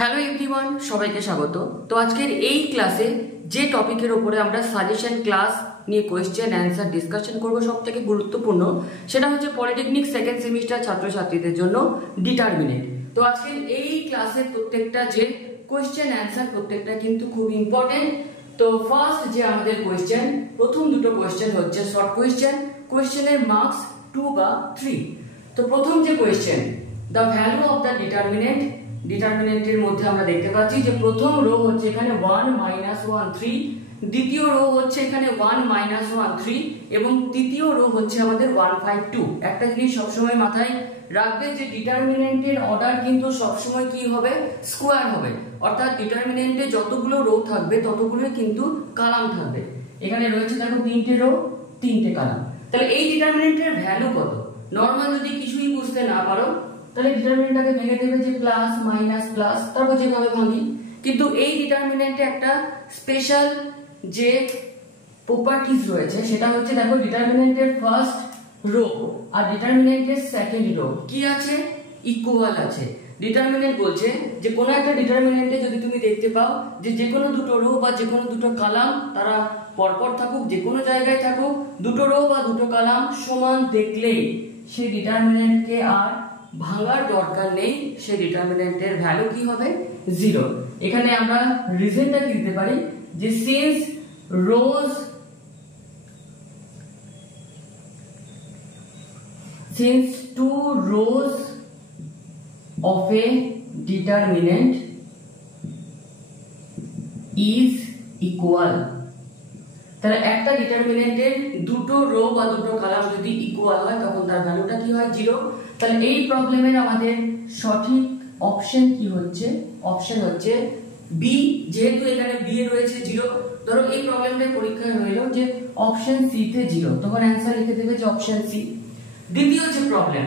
Hello everyone, সবাইকে স্বাগত। তো আজকের এই ক্লাসে যে টপিকের উপরে আমরা সাজেশন ক্লাস নিয়ে কোয়েশ্চেন অ্যান্সার ডিসকাশন করব সবথেকে গুরুত্বপূর্ণ, সেটা হচ্ছে পলিটেকনিক সেকেন্ড সেমিস্টার ছাত্রছাত্রীদের জন্য ডিটারমিনেন্ট। তো আজকের এই ক্লাসের প্রত্যেকটা যে কোয়েশ্চেন অ্যান্সার প্রত্যেকটা কিন্তু খুব ইম্পর্টেন্ট। তো ফার্স্ট যে আমাদের কোয়েশ্চেন, প্রথম দুটো কোয়েশ্চেন হচ্ছে শর্ট কোয়েশ্চেন, কোয়েশ্চেনের মার্কস 2 বা 3। তো প্রথম যে question, the value of the determinant. ডিটারমিনেন্টের মধ্যে আমরা দেখতে পাচ্ছি যে প্রথম রো হচ্ছে এখানে 1 - 1 3, দ্বিতীয় রো হচ্ছে এখানে 1 - 1 3 এবং তৃতীয় রো হচ্ছে আমাদের 1 5 2। একটা জিনিস সবসময় মাথায় রাখবে যে ডিটারমিনেন্টের অর্ডার কিন্তু সবসময় কি হবে, স্কোয়ার হবে। অর্থাৎ ডিটারমিনেন্টে যতগুলো রো থাকবে ততগুলোই কিন্তু কলাম থাকবে। এখানে রয়েছে দেখো 3টে রো 3টে কলাম। তাহলে এই ডিটারমিনেন্টের ভ্যালু কত? নরমাল যদি কিছুই বুঝতে না পারো তাহলে ডিটারমিনেন্টটাকে ভেঙে দেবে যে প্লাস মাইনাস প্লাস, তারপর যেভাবে ভাঙি। কিন্তু এই ডিটারমিনেন্টে একটা স্পেশাল যে প্রপার্টিজ রয়েছে সেটা হচ্ছে দেখো ডিটারমিনেন্টের ফার্স্ট রো আর ডিটারমিনেন্টের সেকেন্ড রো কি আছে, ইকুয়াল আছে। ডিটারমিনেন্ট বলছে যে কোনো একটা ডিটারমিনেন্টে যদি তুমি দেখতে পাও যে কোনো দুটো রো বা যে কোনো দুটো কলাম তারা পরপর থাকুক, যে কোনো জায়গায় থাকুক, দুটো রো বা দুটো কলাম সমান দেখলেই সেই ডিটারমিনেন্টকে আর ভাঙার দরকার নেই, সে ডিটারমিনেন্টের ভ্যালু কি হবে, 0। এখানে আমরা রিজনটা কি দিতে পারি যে since two rows of a determinant is equal। তাহলে একটা ডিটারমিনেন্টের দুটো রো বা দুটো কলাম যদি ইকুয়াল হয় তখন তার ভ্যালুটা কি হয়, 0। তাহলে এই প্রবলেমের আমাদের সঠিক অপশন কি হচ্ছে, অপশন হচ্ছে বি। যেহেতু এখানে বি এ রয়েছে 0, ধরো এই প্রবলেমটার পরীক্ষায় হলো যে অপশন সি তে 0, তখন অ্যান্সার লিখে দেবে যে অপশন সি। দ্বিতীয় যে প্রবলেম,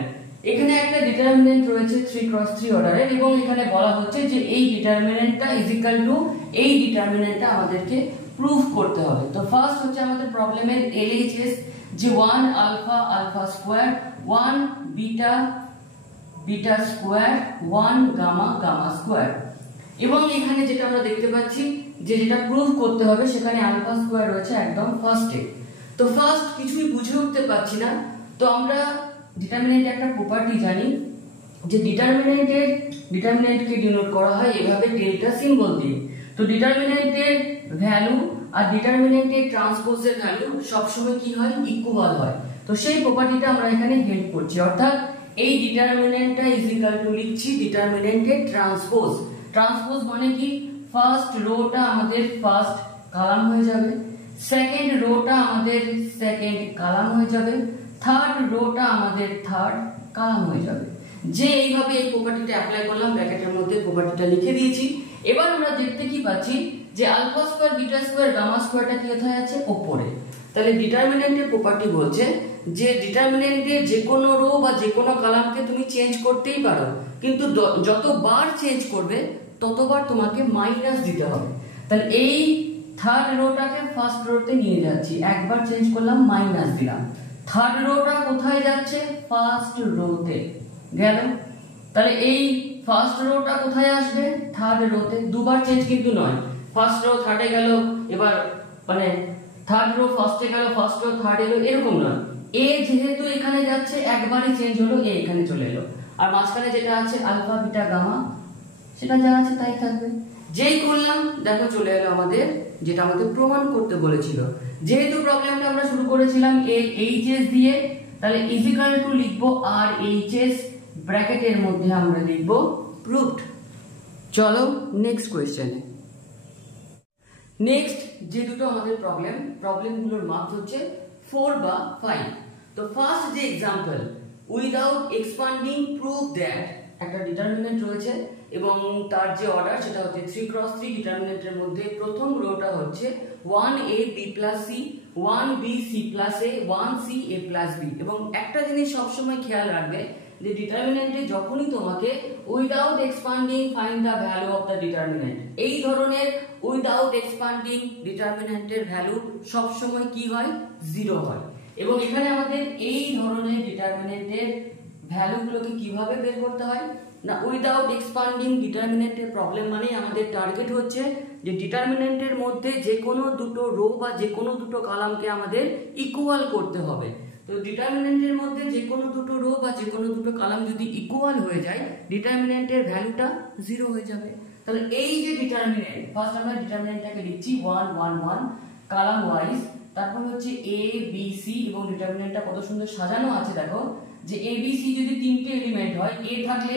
এখানে একটা ডিটারমিনেন্ট রয়েছে 3x3 অর্ডারের এবং এখানে বলা হচ্ছে যে এই ডিটারমিনেন্টটা ইজ ইকুয়াল টু এই ডিটারমিনেন্টটা আমাদেরকে প্রুভ করতে হবে। তো ফার্স্ট হচ্ছে আমাদের প্রবলেমের এলএইচএস যে 1 alpha alpha square, 1 beta beta square, 1 gamma gamma square. এবং এখানে যেটা আমরা দেখতে পাচ্ছি যে যেটা প্রুভ করতে হবে সেখানে আলফা স্কয়ার রয়েছে একদম ফার্স্টে। তো ফার্স্ট কিছুই বুঝে উঠতে পারছি না। তো আমরা ডিটারমিনেন্টের একটা প্রপার্টি জানি যে ডিটারমিনেন্টকে ডিনোট করা হয় এভাবে ডেল্টা সিম্বল দিয়ে। তো ডিটারমিনেন্টের ভ্যালু আর ডিটারমিনেন্টের ট্রান্সপোজের ভ্যালু সবসময় কি হয়, ইকুয়াল হয়। তো সেই প্রপার্টিটা আমরা এখানে হেল্প করছি, অর্থাৎ এই ডিটারমিনেন্টটা ইজ ইকুয়াল টু লিখছি ডিটারমিনেন্টের ট্রান্সপোজ। ট্রান্সপোজ মানে কি, ফার্স্ট রোটা আমাদের ফার্স্ট কলাম হয়ে যাবে, সেকেন্ড রোটা আমাদের সেকেন্ড কলাম হয়ে যাবে, থার্ড রোটা আমাদের থার্ড কলাম হয়ে যাবে। যে এইভাবে এই প্রপার্টিটা অ্যাপ্লাই করলাম, ব্র্যাকেটের মধ্যে প্রপার্টিটা লিখে দিয়েছি। এবার আমরা দেখতে কি পাচ্ছি যে alpha square beta square gamma স্কয়ারটা কি কোথায় আছে, উপরে। তাহলে ডিটারমিনেন্টের প্রপার্টি বলছে যে ডিটারমিনেন্টে যে কোনো রো বা যে কোনো কলামকে তুমি চেঞ্জ করতেই পারো, কিন্তু যতবার চেঞ্জ করবে ততবার তোমাকে মাইনাস দিতে হবে। তাহলে এই থার্ড রোটাকে ফার্স্ট রোতে নিয়ে যাচ্ছি, একবার চেঞ্জ করলাম মাইনাস দিলাম। থার্ড রোটা কোথায় যাচ্ছে, ফার্স্ট রোতে গেল। তাহলে এই ফার্স্ট রোটা কোথায় আসবে, থার্ড রোতে। দুবার চেঞ্জ কিন্তু নয়, ফার্স্ট রো থার্ডে গেল, এবার মানে থার্ড রো ফার্স্টে গেল, ফার্স্ট রো থার্ডে এলো, এরকম নয়। এ যেহেতু এখানে যাচ্ছে একবারই চেঞ্জ হলো, এ এখানে চলে এলো। আর মাঝখানে যেটা আছে আলফা বিটা গামা সেটা যা আছে তাই থাকবে। যেই করলাম দেখো চলে এলো আমাদের যেটা আমাদের প্রমাণ করতে বলেছিল। যেহেতু প্রবলেমটা আমরা শুরু করেছিলাম এর এইচএস দিয়ে, তাহলে ইজ ইকুয়াল টু লিখবো আর এইচএস, ব্র্যাকেটের মধ্যে আমরা লিখবো প্রুভড। চলো নেক্সট কোয়েশ্চেনে। নেক্সট যে দুটো আমাদের প্রবলেমগুলোর মার্কস হচ্ছে 4 বা 5। তো ফার্স্ট যে example, without expanding prove that, একটা ডিটারমিনেন্ট রয়েছে এবং তার যে অর্ডার সেটা হচ্ছে 3x3। ডিটারমিনেন্টের মধ্যে প্রথম রোটা হচ্ছে 1a b plus c, 1b c plus a, 1c a plus b। এবং একটা জিনিস সবসময় খেয়াল রাখবে যে ডিটারমিনেন্টে যখনই তোমাকে without expanding find the value of the determinant, এই ধরনের উইদাউট এক্সপান্ডিং ডিটারমিনেন্টের ভ্যালু সবসময় কি হয়, 0 হয়। এবং এখানে আমাদের এই ধরনের ডিটারমিনেন্টের ভ্যালুগুলোকে কিভাবে বের করতে হয়, না উইদাউট এক্সপান্ডিং ডিটারমিনেন্টের প্রবলেম মানে আমাদের টার্গেট হচ্ছে যে ডিটারমিনেন্টের মধ্যে যে কোনো দুটো রো বা যে কোনো দুটো কলামকে আমাদের ইকুয়াল করতে হবে। তো ডিটারমিনেন্টের মধ্যে যে কোনো দুটো রো বা যে কোনো দুটো কলাম যদি ইকুয়াল হয়ে যায় ডিটারমিনেন্টের ভ্যালুটা 0 হয়ে যাবে। তাহলে এই যে ডিটারমিনেন্ট, ফার্স্ট আমরা ডিটারমিনেন্টটাকে লিখছি 1 1 1 কলাম ওয়াইজ, তারপর হচ্ছে এ বি সি এবং ডিটারমিনেন্টটা কত সুন্দর সাজানো আছে দেখো, যে এ বি সি যদি তিনটে এলিমেন্ট হয়, এ থাকলে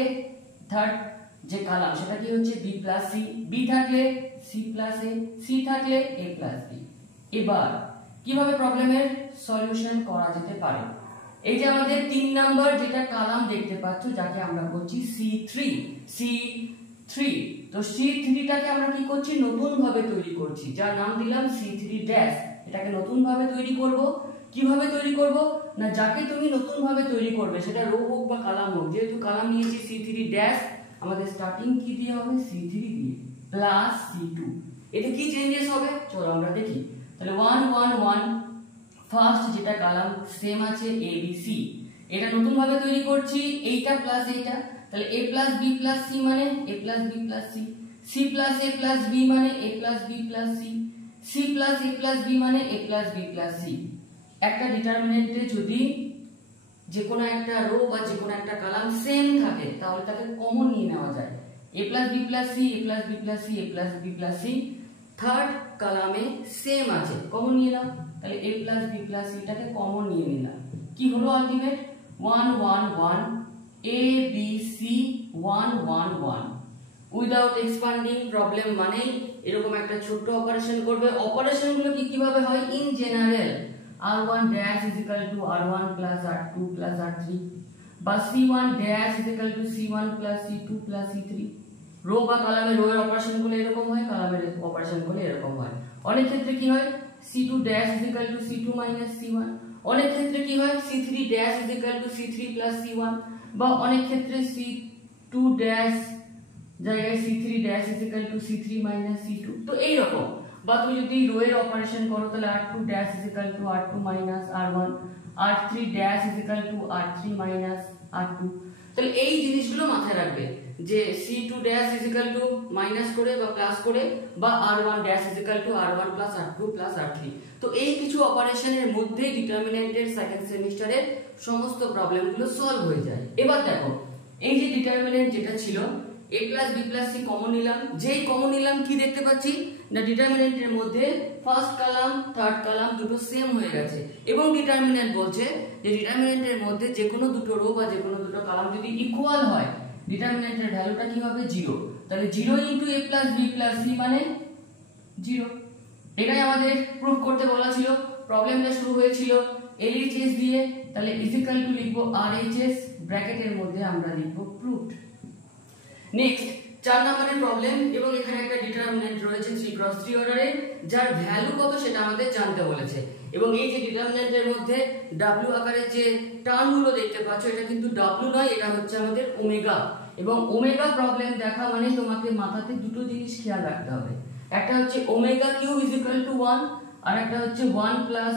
থার্ড যে কলাম সেটা কি হচ্ছে বি প্লাস সি, বি থাকলে সি প্লাস এ, সি থাকলে এ প্লাস বি। এবার কিভাবে প্রবলেমের সলিউশন করা যেতে পারে, এই যে আমাদের 3 নাম্বার যেটা কলাম দেখতে পাচ্ছ যাকে আমরা বলছি C3, তো C3টাকে আমরা কি করছি নতুন ভাবে তৈরি করছি, যার নাম দিলাম C3 ড্যাশ। এটাকে নতুন ভাবে তৈরি করব, কিভাবে তৈরি করব না যাকে তুমি নতুন ভাবে তৈরি করবে সেটা রো হোক বা কলাম হোক, যেহেতু কলাম নিয়েছি C3 ড্যাশ, আমাদের স্টার্টিং কি দিয়ে হবে C3 দিয়ে প্লাস C2। এতে কি চেঞ্জেস হবে চলো আমরা দেখি। তাহলে 1 1 1 ফার্স্ট যেটা কলাম সেম আছে এ বি সি, এটা নতুন ভাবে তৈরি করছি এইটা প্লাস এইটা, তাহলে a plus b plus c মানে a plus b plus c, c plus a plus b মানে a plus b plus c, c plus a plus b মানে a plus b plus c। একটা ডিটারমিনেন্টে যদি যে কোনো একটা রো বা যে কোনো একটা কলাম সেম থাকে তাহলে তাকে কমন নিয়ে নেওয়া যায়, a plus b plus c, a plus b plus c, a plus b plus c third কলামে সেম আছে, কমন নিয়ে নাও, তাহলে a plus b plus c টাকে কমন নিয়ে নিলাম, কি হলো ultimate 1 1 1 A B C 1 1 1 without expanding problem মানে এরকম একটা ছোট অপারেশন করবে। অপারেশনগুলো কিভাবে হয় in general, r1 dash is equal two r1 plus r2 plus r3 বা c1 dash is equal to c1 plus c2 plus c3। Row বা কলামের রো এর অপারেশনগুলো এরকম হয়, কলামের অপারেশনগুলো এরকম হয়। অনেক ক্ষেত্রে কি হয় c2 dash is equal two c2 minus c1, অনেক ক্ষেত্রে কি হয় c3 dash is equal two c3 plus c1, বা অনেক ক্ষেত্রে c2 ড্যাশ জায়গায় c3 dash is equal two c3 minus c2। তো এই রকম, বা তুমি যদি রো এর অপারেশন করো তাহলে r2 dash is equal two r2 minus r1, r3 dash is equal two r3 minus r2। তাহলে এই জিনিসগুলো মাথায় রাখবে যে c2 dash is equal two minus করে বা প্লাস করে, বা r1 dash is equal two r1 plus r2 plus r3। তো এই কিছু অপারেশনের মধ্যে ডিটারমিনেন্টের সেকেন্ড সেমিস্টারের সমস্ত প্রবলেমগুলো সলভ হয়ে যায়। এবার দেখো এই যে ডিটারমিনেন্ট যেটা ছিল a plus b plus c common নিলাম, যেই কমন নিলাম কি দেখতে পাচ্ছি না ডিটারমিনেন্টের মধ্যে ফার্স্ট কলাম থার্ড কলাম দুটো সেম হয়ে গেছে, এবং ডিটারমিনেন্ট বলছে যে ডিটারমিনেন্টের মধ্যে যে কোনো দুটো রো বা যে কোনো দুটো কলাম যদি ইকুয়াল হয় ডিটারমিনেন্টের ভ্যালুটা কি হবে 0। তাহলে 0 into a plus b plus c মানে 0। এটাই আমাদের প্রুফ করতে বলা ছিল। প্রবলেমটা শুরু হয়েছিল LHS দিয়ে, তাহলে ইজ ইকুয়াল টু লিখবো RHS, ব্র্যাকেটের মধ্যে আমরা লিখবো প্রুফড। নেক্সট 4 নম্বরের প্রবলেম, এবং এখানে একটা ডিটারমিনেন্ট রয়েছে 3x3 অর্ডারের, যার ভ্যালু কত সেটা আমাদের জানতে বলেছে। এবং এই যে ডিটারমিনেন্টের মধ্যে W আকারের যে টার্মগুলো দেখতে পাচ্ছ এটা কিন্তু W নয়, এটা হচ্ছে আমাদের ওমেগা। এবং ওমেগা প্রবলেম দেখা মানে তোমাকে মাথাতে দুটো জিনিস খেয়াল রাখতে হবে, একটা হচ্ছে omega cube is equal to 1, আর একটা হচ্ছে 1 প্লাস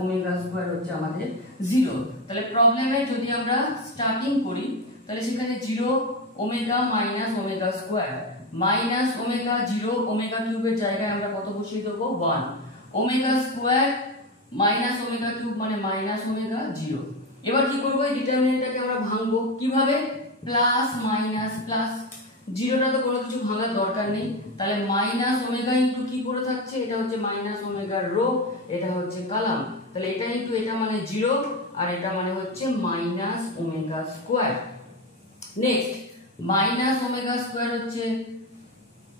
ওমেগা স্কয়ার হচ্ছে আমাদের 0। তাহলে প্রবলেমে যদি আমরা স্টার্টিং করি তাহলে সেখানে 0 omega minus omega square minus omega 0 omega কিউবের জায়গায় আমরা কত বসিয়ে দেবো 1, omega square minus omega cube মানে মাইনাস ওমেগা 0। এবার কি করব এই ডিটারমিনেন্টটাকে আমরা ভাঙবো কিভাবে, প্লাস মাইনাস প্লাস, জিরোটা তো কোনো কিছু ভাঙার দরকার নেই, তাহলে মাইনাস ওমেগা ইনটু কি পড়ে থাকছে এটা হচ্ছে মাইনাস ওমেগার রো, এটা হচ্ছে কলাম, তাহলে এটা ইনটু এটা মানে 0 আর এটা মানে হচ্ছে minus omega square. Next minus omega square হচ্ছে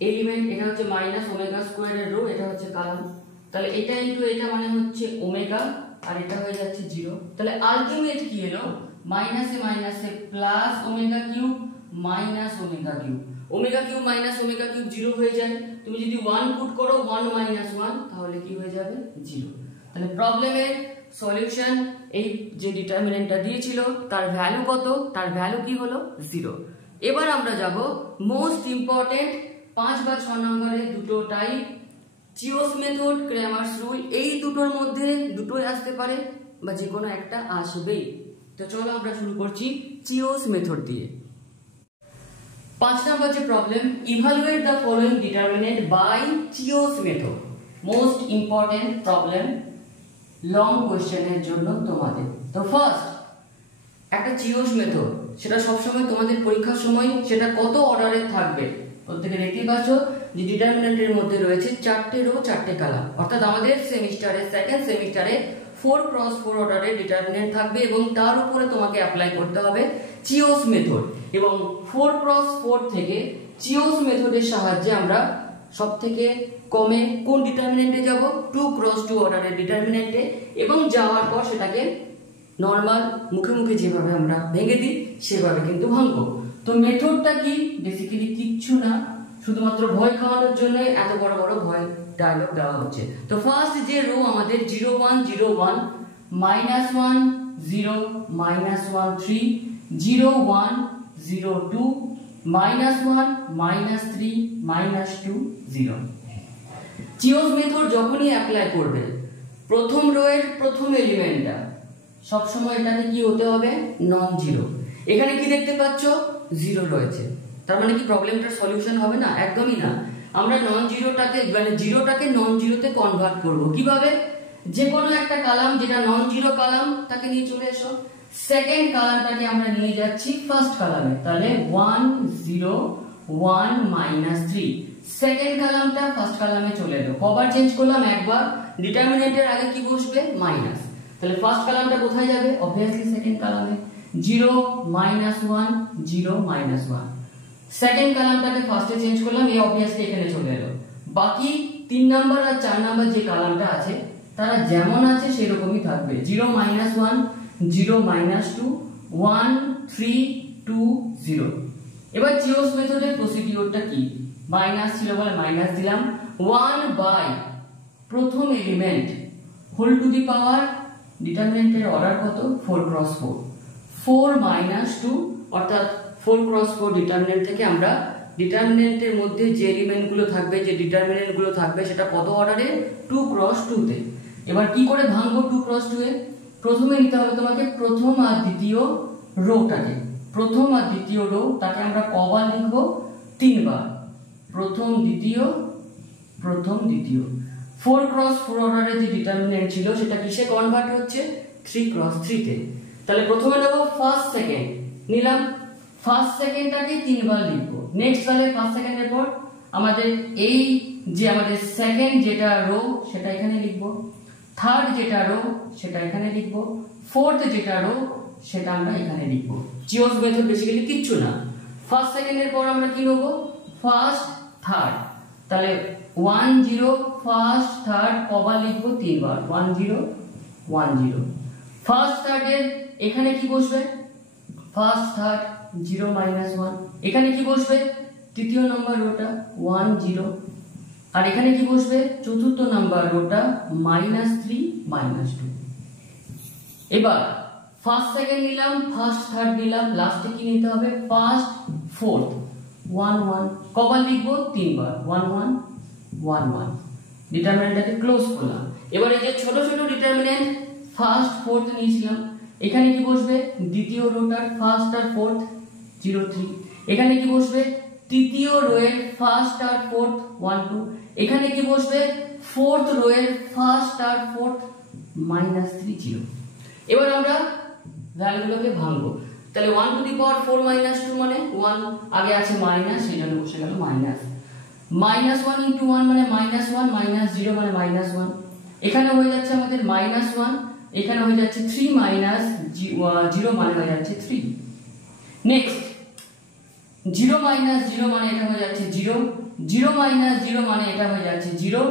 এলিমেন্ট, এটা হচ্ছে মাইনাস ওমেগা স্কয়ারের রো, এটা হচ্ছে কলাম, তাহলে এটা ইনটু এটা মানে হচ্ছে ওমেগা আর এটা হয়ে যাচ্ছে 0। তাহলে আলটিমেট কি এলো মাইনাসে মাইনাসে plus omega cube minus omega cube, omega cube minus omega cube 0 হয়ে যায়। তুমি যদি 1 পুট করো 1 মাইনাস 1 তাহলে কি হয়ে যাবে 0। তাহলে প্রবলেমের সলিউশন এই যে ডিটারমিনেন্টটা দিয়েছিল তার ভ্যালু কত, তার ভ্যালু কি হলো 0। এবার আমরা যাব মোস্ট ইম্পর্টেন্ট 5 বা 6 নম্বরের দুটো টাইপ, চিওস মেথড, ক্র্যামারস রুল। এই দুটোর মধ্যে দুটোই আসতে পারে বা যে কোনো একটা আসবেই। তো চলো আমরা শুরু করছি চিওস মেথড দিয়ে। 5 নম্বর যে problem, evaluate the following determinant by Chio's method. Most important problem long কোশ্চেনের জন্য তোমাদের। তো ফার্স্ট একটা চিওস মেথড, সেটা সবসময় তোমাদের পরীক্ষার সময় সেটা কত অর্ডারের থাকবে। প্রত্যেকে দেখতেই পাচ্ছ যে ডিটারমিনেন্টের মধ্যে রয়েছে 4টে রো 4টে কলাম, অর্থাৎ আমাদের সেমিস্টারে সেকেন্ড সেমিস্টারে 4x4 অর্ডারের ডিটারমিনেন্ট থাকবে এবং তার উপরে তোমাকে অ্যাপ্লাই করতে হবে চিওস মেথড। এবং 4x4 থেকে চিওস মেথডের সাহায্যে আমরা সবথেকে কমে কোন ডিটারমিনেন্টে যাব, 2x2 অর্ডারের ডিটারমিনেন্টে, এবং যাওয়ার পর সেটাকে নর্মাল মুখে মুখে যেভাবে আমরা ভেঙে দিই সেভাবে কিন্তু ভাঙবো। তো মেথডটা কি, বেসিক্যালি কিচ্ছু না, শুধুমাত্র ভয় খাওয়ানোর জন্য এত বড় বড় ভয় ডায়লগ দেওয়া হচ্ছে। তো ফার্স্ট যে রো আমাদের 0 1 0 1 -1 0 -1 3 0 1 0 2 -1 -3 -2 0। চিওস মেথড যখনই অ্যাপ্লাই করবে, প্রথম রো এর প্রথম এলিমেন্টটা সবসময় এটাকে কি হতে হবে, নন জিরো। এখানে কি দেখতে পাচ্ছ, জিরো রয়েছে, তার মানে কি প্রবলেমটার সলিউশন হবে না? একদমই না। আমরা নন জিরোটাকে মানে জিরোটাকে নন জিরোতে কনভার্ট করব কিভাবে, যে কোনো একটা কলাম যেটা নন জিরো কলাম তাকে নিয়ে চলে এসো, সেকেন্ড কলামটাকে আমরা নিয়ে যাচ্ছি ফার্স্ট কলামে, তাহলে 1 0 1 -3, সেকেন্ড কলামটা ফার্স্ট কলামে চলে এলো। কবার চেঞ্জ করলাম, একবার। ডিটারমিনেন্টের আগে কি বসবে, মাইনাস, তাহলে ফার্স্ট কলামটা কোথায় যাবে, অবভিয়াসলি সেকেন্ড কলামে। 0 -1 0 -1, সেকেন্ড কলামটাকে ফার্স্টে চেঞ্জ করলাম, এই অবভিয়াসলি এখানে চলে এলো। বাকি 3 নাম্বার আর 4 নাম্বার যে কলামটা আছে তারা যেমন আছে সেরকমই থাকবে, 0 -1 0 -2 1 3 2 0। এবার চিওস মেথডের প্রসিডিওরটা কি, মাইনাস ছিল বলে মাইনাস দিলাম, 1 বাই প্রথম element whole to the power, ডিটারমিনেন্টের অর্ডার কত, 4x4 4 -2, অর্থাৎ 4x4 ডিটারমিনেন্ট থেকে আমরা ডিটারমিনেন্টের মধ্যে যে এলিমেন্টগুলো থাকবে, যে ডিটারমিনেন্টগুলো থাকবে সেটা কত অর্ডারে, 2x2 তে। এবার কি করে ভাঙবো 2x2 এ, প্রথমে নিতে হবে তোমাকে প্রথম আর দ্বিতীয় রোটাকে, প্রথম আর দ্বিতীয় রো তাকে আমরা কবার লিখবো, 3 বার, প্রথম দ্বিতীয় প্রথম দ্বিতীয়। 4x4 অর্ডারে যে ডিটারমিনেন্ট ছিল সেটা কিসে কনভার্ট হচ্ছে, 3x3 তে। তাহলে প্রথমে নেব ফার্স্ট সেকেন্ড, নিলাম ফার্স্ট সেকেন্ডটাকে 3 বার লিখবো। নেক্সট তাহলে ফার্স্ট সেকেন্ডের পর আমাদের এই যে আমাদের সেকেন্ড যেটা রো সেটা এখানে লিখবো, থার্ড যেটা রো সেটা এখানে লিখবো, ফোর্থ যেটা রো সেটা আমরা এখানে লিখবো। চিওস মেথড বেসিক্যালি কিচ্ছু না। ফার্স্ট সেকেন্ডের পর আমরা কি নেবো, ফার্স্ট থার্ড, তাহলে 1 0 ফার্স্ট থার্ড কবার লিখবো, 3 বার, 1 0 1 0। ফার্স্ট থার্ডের এখানে কি বসবে, ফার্স্ট থার্ড 0 -1, এখানে কি বসবে, তৃতীয় নম্বর রোটা 1 0, আর এখানে কি বসবে, চতুর্থ নাম্বার রোটা -3 -2। এবার ফার্স্ট সেকেন্ড নিলাম, ফার্স্ট থার্ড নিলাম, লাস্টে কি নিতে হবে, ফার্স্ট ফোর্থ 1 1, কবার লিখবো, 3 বার, 1 1 1 1। ডিটারমিনেন্টটাকে ক্লোজ করলাম। এবার এই যে ছোট ছোট ডিটারমিনেন্ট ফার্স্ট ফোর্থ নিয়েছিলাম, এখানে কি বসবে, দ্বিতীয় রোটার ফার্স্ট আর ফোর্থ 0 3, এখানে কি বসবে, তৃতীয় রোয়ের ফার্স্ট আর ফোর্থ 1 2, এখানে কি বসবে, ফোর্থ রোয়ের ফার্স্ট আর ফোর্থ -3 0। এবার আমরা ভ্যালুগুলোকে ভাঙবো, তাহলে 1 টু দি পাওয়ার 4 -2 মানে 1, আগে আছে মাইনাস সেই জন্য বসে গেল মাইনাস, -1 ইনটু 1 মানে -1, -0 মানে -1, এখানে হয়ে যাচ্ছে আমাদের -1, এখানে হয়ে যাচ্ছে 3 -0 মানে হয়ে যাচ্ছে 3। নেক্সট 0 -0 মানে এটা হয়ে যাচ্ছে 0, 0 -0 মানে এটা হয়ে যাচ্ছে 0,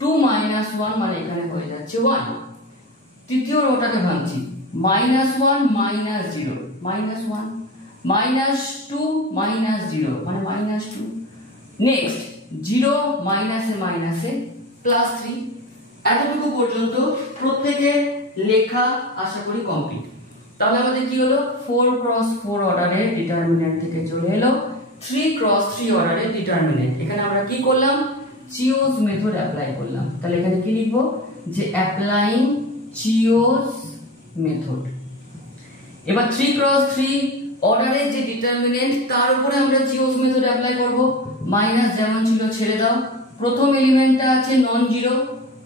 2 -1 মানে এখানে হয়ে যাচ্ছে 1। তৃতীয় রোটাকে ভাঙছি, -1 -0 -1, -2 -0 মানে -2। নেক্সট 0 মাইনাসে মাইনাসে +3। এতটুকু পর্যন্ত প্রত্যেকের লেখা আশা করি কমপ্লিট। তাহলে আমাদের কি হলো, 4x4 অর্ডারের ডিটারমিনেন্ট থেকে চলে এলো 3x3 অর্ডারের ডিটারমিনেন্ট। এখানে আমরা কি করলাম, চিওস মেথড অ্যাপ্লাই করলাম। তাহলে এখানে কি লিখবো, যে অ্যাপ্লাইং চিওস মেথড। এবার 3x3 অর্ডারের যে ডিটারমিনেন্ট তার উপরে আমরা জিওস মেথড অ্যাপ্লাই করব। মাইনাস যেমন ছিল ছেড়ে দাও, প্রথম এলিমেন্টটা আছে নন জিরো,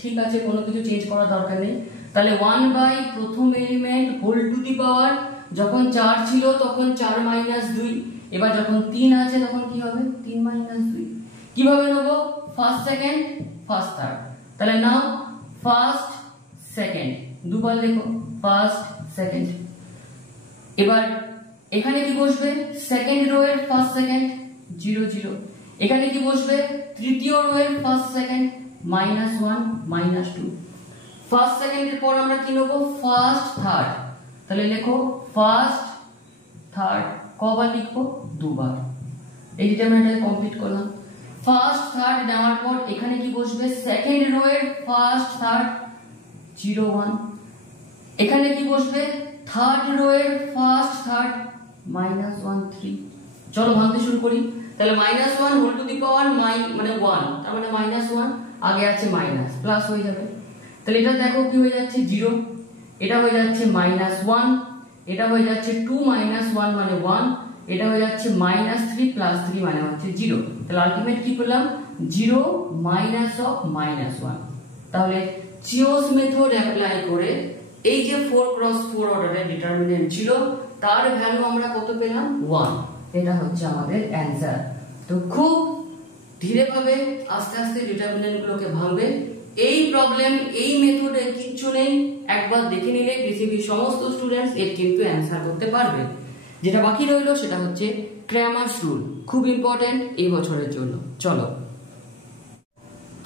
ঠিক আছে, কোনো কিছু চেঞ্জ করার দরকার নেই। তাহলে 1 বাই প্রথম এলিমেন্ট হোল টু দি পাওয়ার, যখন 4 ছিল তখন 4 মাইনাস 2, এবার যখন 3 আছে তখন কি হবে 3 মাইনাস 2। কিভাবে নেব? First second first third. তাহলে নাও ফার্স্ট সেকেন্ড, দুবার লেখো ফার্স্ট সেকেন্ড। এবার এখানে কি বসবে? সেকেন্ড রো এর ফার্স্ট সেকেন্ড 0 0। এখানে কি বসবে? তৃতীয় রো এর ফার্স্ট সেকেন্ড -1 -2। ফার্স্ট সেকেন্ডের পর আমরা কি নেব? First third. তাহলে লেখো ফার্স্ট থার্ড, কবার লিখবো? দুবার। এই ডিটারমিনেন্টটা কমপ্লিট করলাম। ফার্স্ট থার্ড নেওয়ার পর এখানে কি বসবে? সেকেন্ড রো এর ফার্স্ট থার্ড 0 1। এখানে কি বসবে? থার্ড রো এর ফার্স্ট থার্ড -1 3। চলো ভাঙতে শুরু করি। তাহলে -1 হোল টু দি পাওয়ার মানে 1, তার মানে -1, আগে আছে মাইনাস, প্লাস হয়ে যাবে। তাহলে এটা দেখো কি হয়ে যাচ্ছে 0, এটা হয়ে যাচ্ছে -1, এটা হয়ে যাচ্ছে 2 - 1 মানে 1, এটা হয়ে যাচ্ছে -3 + 3 মানে হচ্ছে 0। তাহলে আলটিমেট কি পেলাম? 0 মাইনাস অফ -1। তাহলে চিওস মেথড অ্যাপ্লাই করে এই যে 4 × 4 অর্ডারের ডিটারমিনেন্ট ছিল তার ভ্যালু আমরা কত পেলাম? 1। এটা হচ্ছে আমাদের অ্যানসার। তো খুব ধীরেভাবে আস্তে আস্তে ডিটারমিনেন্ট গুলোকে ভাঙবে। এই প্রবলেম এই মেথডে কিচ্ছু নেই, একবার দেখে নিলে পৃথিবীর সমস্ত স্টুডেন্টস এর কিন্তু অ্যানসার করতে পারবে। যেটা বাকি রইলো সেটা হচ্ছে ক্র্যামারস রুল, খুব ইম্পর্টেন্ট এই বছরের জন্য। চলো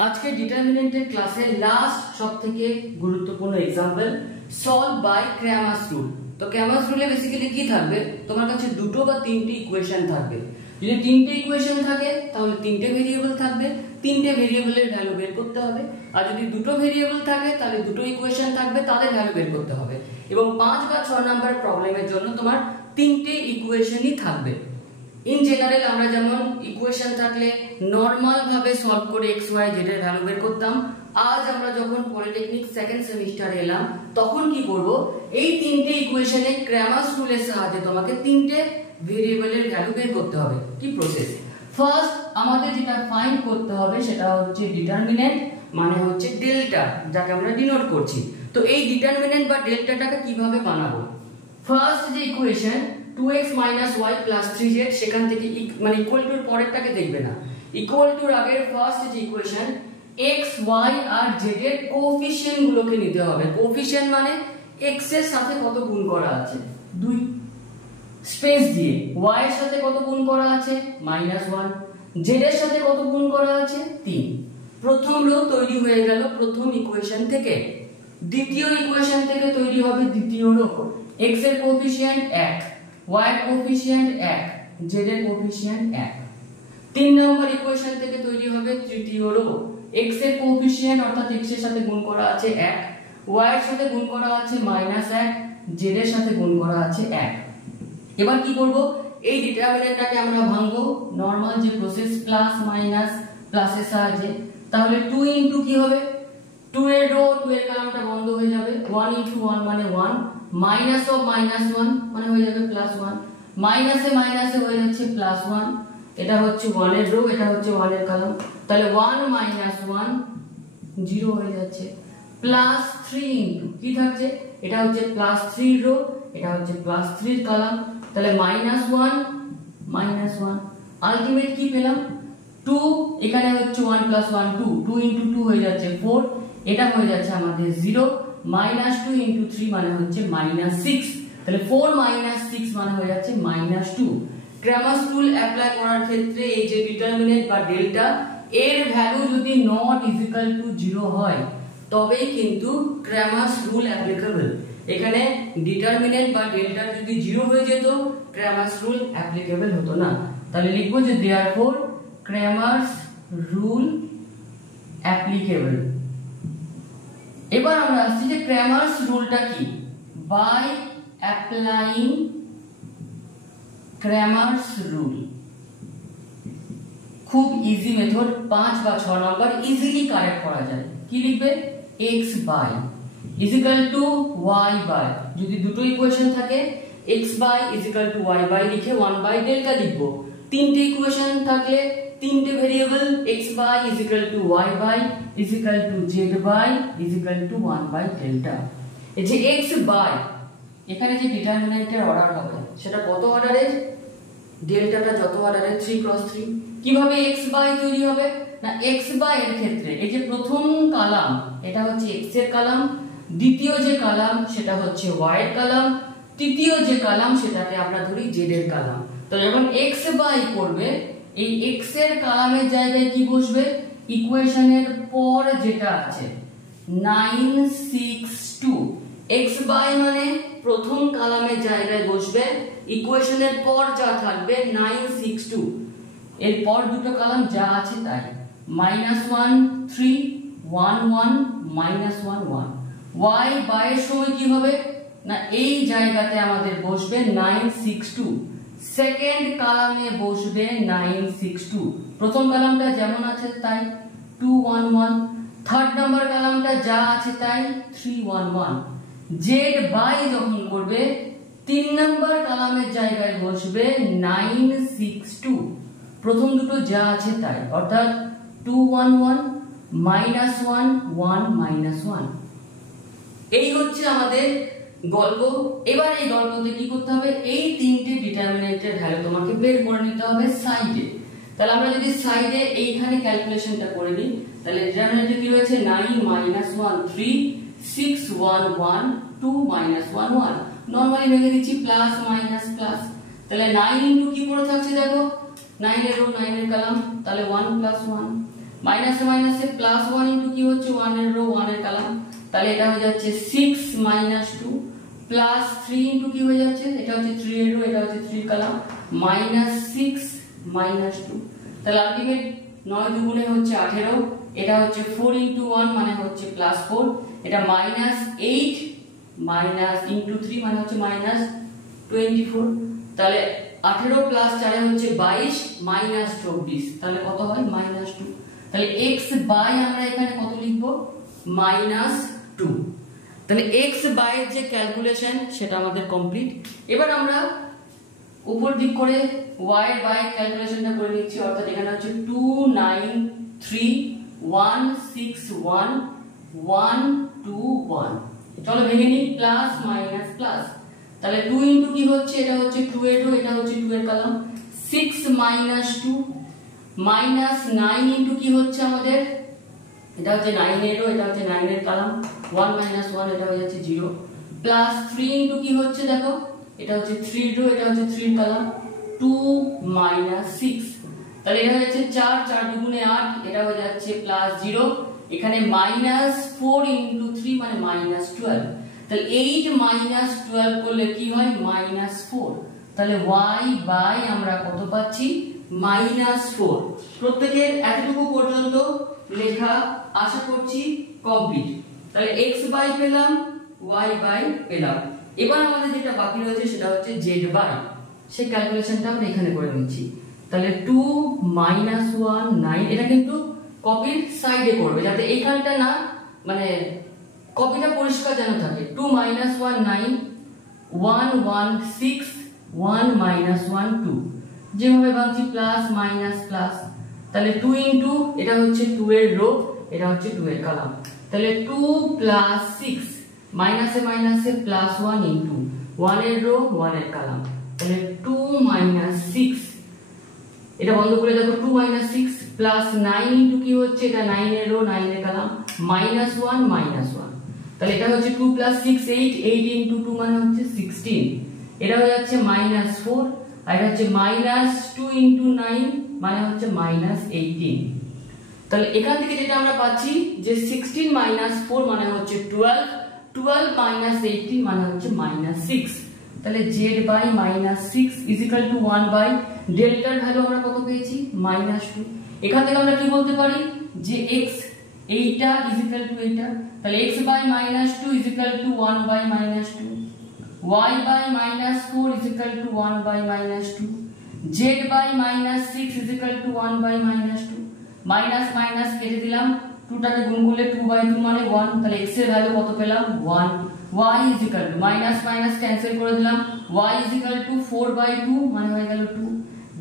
আজকে ডিটারমিনেন্টের ক্লাসের লাস্ট সবথেকে গুরুত্বপূর্ণ এক্সাম্পল, সলভ বাই ক্র্যামারস রুল। তো ক্র্যামারস রুলে বেসিক্যালি কি থাকবে? তোমার কাছে দুটো বা তিনটে ইকুয়েশন থাকবে। যদি তিনটে ইকুয়েশন থাকে তাহলে তিনটে ভেরিয়েবল থাকবে, তিনটে ভেরিয়েবলের ভ্যালু বের করতে হবে। আর যদি দুটো ভেরিয়েবল থাকে তাহলে দুটো ইকুয়েশন থাকবে, তাদের ভ্যালু বের করতে হবে। এবং 5 বা 6 নাম্বার প্রবলেমের জন্য তোমার তিনটে ইকুয়েশনই থাকবে। ইন জেনারেল আমরা যেমন ইকুয়েশন থাকলে নরমাল ভাবে সলভ করে x y z এর ভ্যালু বের করতাম, আজ আমরা যখন পলিটেকনিক সেকেন্ড সেমিস্টারে এলাম তখন কি করব? এই তিনটে ইকুয়েশনে ক্র্যামারস রুলের সাহায্যে তোমাকে তিনটে ভেরিয়েবলের ভ্যালু বের করতে হবে। কি প্রসেস? ফার্স্ট আমাদের যেটা ফাইন্ড করতে হবে সেটা হচ্ছে ডিটারমিনেন্ট, মানে হচ্ছে ডেল্টা, যাকে আমরা ডিনোট করছি। তো এই ডিটারমিনেন্ট বা ডেল্টাটাকে কিভাবে বানাবো? ফার্স্ট যে ইকুয়েশন 2x - y + 3z, সেখান থেকে মানে ইকুয়াল টুর পরেরটাকে দেখবে না, ইকুয়াল টুর আগের ফার্স্ট যে ইকুয়েশন x y আর z এর কোএফিসিয়েন্ট গুলোকে নিতে হবে। কোএফিসিয়েন্ট মানে x এর সাথে কত গুণ করা আছে 2, স্পেস দিয়ে y এর সাথে কত গুণ করা আছে -1, z এর সাথে কত গুণ করা আছে 3। প্রথম রো তৈরি হয়ে গেল প্রথম ইকুয়েশন থেকে। দ্বিতীয় ইকুয়েশন থেকে তৈরি হবে দ্বিতীয় রো। x এর কোএফিসিয়েন্ট 1, y এর কোএফিসিয়েন্ট 1, z এর কোএফিসিয়েন্ট 1। 3 নম্বর ইকুয়েশন থেকে তৈরি হবে তৃতীয় রো। x এর কোএফিসিয়েন্ট অর্থাৎ x এর সাথে গুণ করা আছে 1, y এর সাথে গুণ করা আছে -1, z এর সাথে গুণ করা আছে 1। এবার কি করব? এই ডিটারমিনেন্টটাকে আমরা ভাঙবো নরমাল যে প্রসেস প্লাস মাইনাস প্লাসের সাহায্যে। তাহলে 2 ইনটু কি হবে? 2 এর রো 2 এর কলামটা বন্ধ হয়ে যাবে, 1 ইনটু 1 মানে 1, মাইনাস অফ -1 মানে হয়ে যাবে +1, মাইনাসে মাইনাসে হয়ে যাচ্ছে +1। এটা হচ্ছে 1 এর রো, এটা হচ্ছে 1 এর কলাম। তাহলে 1 - 1 0 হয়ে যাচ্ছে, +3 ইনটু কি থাকছে? এটা হচ্ছে +3 রো, এটা হচ্ছে +3 কলাম। তাহলে -1 -1, আলটিমেট কি পেলাম 2। এখানে হচ্ছে 1 + 1 2, 2 ইনটু 2 হয়ে যাচ্ছে 4, এটা হয়ে যাচ্ছে আমাদের 0, -2 ইনটু 3 মানে হচ্ছে -6। তাহলে 4 - 6 মানে হয়ে যাচ্ছে -2। ক্র্যামারস রুল অ্যাপ্লাই করার ক্ষেত্রে এই যে ডিটারমিনেন্ট বা ডেল্টা এর ভ্যালু যদি নট ইকুয়াল টু 0 হয় তবেই কিন্তু ক্র্যামারস রুল অ্যাপ্লিকেবল। এখানে ডিটারমিনেন্ট বা ডেল্টা যদি 0 হয়ে যেত ক্র্যামারস রুল অ্যাপ্লিকেবল হতো না। তাহলে লিখবো যে দেয়ারফর ক্র্যামারস রুল অ্যাপ্লিকেবল। এবার আমরা আসছি যে ক্র্যামারস রুলটা কি। বাই অ্যাপ্লাইং ক্র্যামারস রুল, খুব ইজি মেথড, 5 বা 6 নাম্বার ইজিলি কারেক্ট করা যায়। কি লিখবে? x by is equal to y by, যদি দুটো ইকুয়েশন থাকে x by is equal to y by লিখে 1 বাই ডেল্টা লিখবো। তিনটে ইকুয়েশন থাকলে তিনটে variable x by is equal to y by is equal to z by is equal to 1 by delta. এই যে x বাই এখানে যে ডিটারমিনেন্টের অর্ডার হবে সেটা কত অর্ডারের, ডেল্টাটা যত অর্ডারের 3 × 3। কিভাবে x বাই তৈরি হবে না, x বাই এর ক্ষেত্রে এই যে প্রথম কলাম এটা হচ্ছে x এর কলাম, দ্বিতীয় যে কলাম সেটা হচ্ছে y এর কলাম, তৃতীয় যে কলাম সেটাকে আমরা ধরি z এর কলাম। তো যখন x বাই করবে এই x এর কলামের জায়গায় কি বসবে, ইকুয়েশনের পর যেটা আছে 9 6 2, x বাই মানে প্রথম কলামের জায়গায় বসবে, ইকুয়েশনের পর যা থাকবে 9 6 2, এর পর দুটো কলাম যা আছে তাই -1 3 1 1 -1 1। y বাই এর সময় কি হবে না, এই জায়গাতে আমাদের বসবে 9 6 2, সেকেন্ড কলামে বসবে 9 6 2, প্রথম কলামটা যেমন আছে তাই 2 1 1, থার্ড নাম্বার কলামটা যা আছে তাই 3 1 1। z বাই যখন করবে তিন নাম্বার কলামের জায়গায় বসবে 9 6 2, প্রথম দুটো যা আছে তাই, অর্থাৎ 2 1 1 -1 1 -1। এই হচ্ছে আমাদের গল্প। এবার এই গল্পতে কি করতে হবে, এই তিনটে ডিটারমিনেন্টের ভ্যালু তোমাকে বের করে নিতে হবে সাইডে। তাহলে আমরা যদি সাইডে এইখানে ক্যালকুলেশনটা করে নিই, তাহলে ডিটারমিনেন্টে কি রয়েছে 9 -1 3 6 1 1 2 -1 1। নরমালি ভেঙে দিচ্ছি প্লাস মাইনাস প্লাস, তাহলে 9 ইনটু কি পড়ে থাকছে দেখো, 9 এর রো 9 এর কলাম, তাহলে 1 + 1, মাইনাসে মাইনাসে প্লাস 1 ইনটু কি হচ্ছে 1 এর রো 1 এর কলাম, তাহলে এটা হয়ে যাচ্ছে 6 - 2 প্লাস 3 ইনটু কি হয়ে যাচ্ছে, এটা হচ্ছে 3 এর রো, এটা হচ্ছে 3 কলাম, -6 - 2, তাহলে আলটিমেট 9 দুগুণে হচ্ছে 18, এটা হচ্ছে 4 ইনটু 1 মানে হচ্ছে +4, এটা -8 মাইনাস ইনটু 3 মানে হচ্ছে -24, তাহলে 18 প্লাস 4 হচ্ছে 22 -24, তাহলে কত হয় -2। তাহলে x বাই আমরা এখানে কত লিখবো -2। তাহলে x বাই এর যে ক্যালকুলেশন সেটা আমাদের কমপ্লিট। এবার আমরা উপর দিক করে y বাই ক্যালকুলেশনটা করে নিচ্ছি, অর্থাৎ এখানে হচ্ছে 2 9 3 1 6 1 1 2 1। চলো ভেঙে নিই, প্লাস মাইনাস প্লাস, তাহলে 2 ইনটু কি হচ্ছে, এটা হচ্ছে 2 এর রো, এটা হচ্ছে 2 এর কলাম, 6 - 2 -9 ইনটু কি হচ্ছে আমাদের, এটা হচ্ছে 9 এর রো, এটা হচ্ছে 9 এর কলাম, 1 - 1 এটা হয়ে যাচ্ছে 0, প্লাস 3 ইনটু কি হচ্ছে দেখো, এটা হচ্ছে 3 এর রো, এটা হচ্ছে 3 এর কলাম, 2 - 6, তাহলে এটা হয়ে যাচ্ছে 4 4 দুগুণে 8, এটা হয়ে যাচ্ছে +0, এখানে -4 ইনটু 3 মানে -12, তাহলে 8 - 12 করলে কি হয় -4, তাহলে y বাই আমরা কত পাচ্ছি -4। প্রত্যেকের এতটুকু পর্যন্ত লেখা আশা করছি কমপ্লিট। তাহলে x বাই পেলাম, y বাই পেলাম। এবার আমাদের যেটা বাকি রয়েছে সেটা হচ্ছে z বাই, সেই ক্যালকুলেশনটা আমরা এখানে করে নিচ্ছি। তাহলে 2 -1 9, এটা কিন্তু কপির সাইডে করবে যাতে এইখানটা না, মানে কপিটা পরিষ্কার যেন থাকে। 2 -1 9 1 1 6 1 -1 2, যেভাবে ভাঙছি প্লাস মাইনাস প্লাস, তাহলে 2 ইনটু এটা হচ্ছে 2 এর রো, এটা হচ্ছে 2 এর কলাম, তাহলে 2 + 6 মাইনাসে মাইনাসে +1 ইনটু 1 এর রো 1 এর কলাম, তাহলে 2 - 6, এটা বন্ধ করে দেখো 2 - 6 প্লাস 9 ইনটু কি হচ্ছে, এটা 9 এর রো 9 এর কলাম, -1 -1, তাহলে এটা হচ্ছে 2 + 6 8 8 ইনটু 2 মানে হচ্ছে 16, এটা হয়ে যাচ্ছে -4, আর এটা হচ্ছে -2 ইনটু 9 মানে হচ্ছে -18। তাহলে এখান থেকে যেটা আমরা পাচ্ছি যে 16 - 4 মানে হচ্ছে 12 12 - 18 মানে হচ্ছে -6, তাহলে z by -6 is equal to 1 by ডেল্টার ভ্যালু আমরা কত পেয়েছি -2। এখান থেকে আমরা কি বলতে পারি যে x এইটা ইজ ইকুয়াল টু এইটা, তাহলে x by -2 is equal to 1 by -2, y by -4 is equal to 1 by -2, z by -6 is equal to 1 by -2, minus minus কেটে দিলাম, 2 টাকে গুণ করলে 2/2 মানে 1, তাহলে x এর ভ্যালু কত পেলাম 1, y is equal two minus minus cancel করে দিলাম, y is equal to 4/2 মানে হয়ে গেল 2,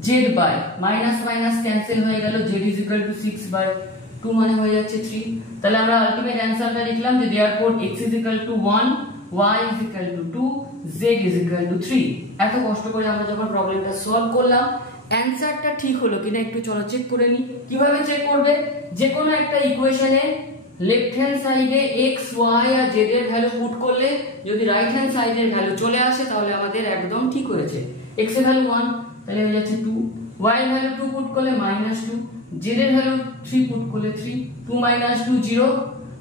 z by minus minus cancel হয়ে গেল, z is equal to 6/2 মানে হয়ে যাচ্ছে 3। তাহলে আমরা আলটিমেট অ্যানসারটা লিখলাম যে therefore x is equal to 1, y is equal to 2, z is equal to 3। এত কষ্ট করে আমরা যখন প্রবলেমটা সলভ করলাম, অ্যানসারটা ঠিক হলো কিনা একটু চলো চেক করে নিই। কিভাবে চেক করবে? যে কোনো একটা ইকুয়েশনে লেফট হ্যান্ড সাইডে x, y আর z এর ভ্যালু পুট করলে যদি রাইট হ্যান্ড সাইডের ভ্যালু চলে আসে তাহলে আমাদের একদম ঠিক হয়েছে। x এর ভ্যালু 1 তাহলে হয়ে যাচ্ছে 2, y এর ভ্যালু 2 পুট করলে -2, z এর ভ্যালু 3 পুট করলে 3, 2 - 2 0,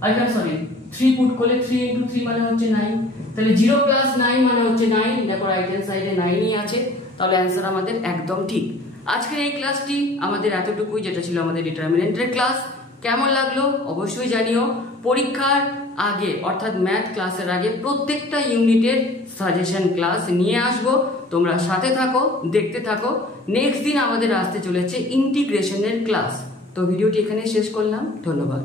আর সরি 3 পুট করলে 3 * 3 মানে হচ্ছে 9, তাহলে 0 + 9 মানে হচ্ছে 9। দেখো রাইট হ্যান্ড সাইডে 9ই আছে, তাহলে অ্যানসার আমাদের একদম ঠিক। আজকের এই ক্লাসটি আমাদের এতটুকুই, যেটা ছিল আমাদের ডিটারমিনেন্টের ক্লাস। কেমন লাগলো অবশ্যই জানিও। পরীক্ষার আগে অর্থাৎ ম্যাথ ক্লাসের আগে প্রত্যেকটা ইউনিটের সাজেশন ক্লাস নিয়ে আসবো, তোমরা সাথে থাকো, দেখতে থাকো। নেক্সট দিন আমাদের আসতে চলেছে ইন্টিগ্রেশনের ক্লাস। তো ভিডিওটি এখানে শেষ করলাম, ধন্যবাদ।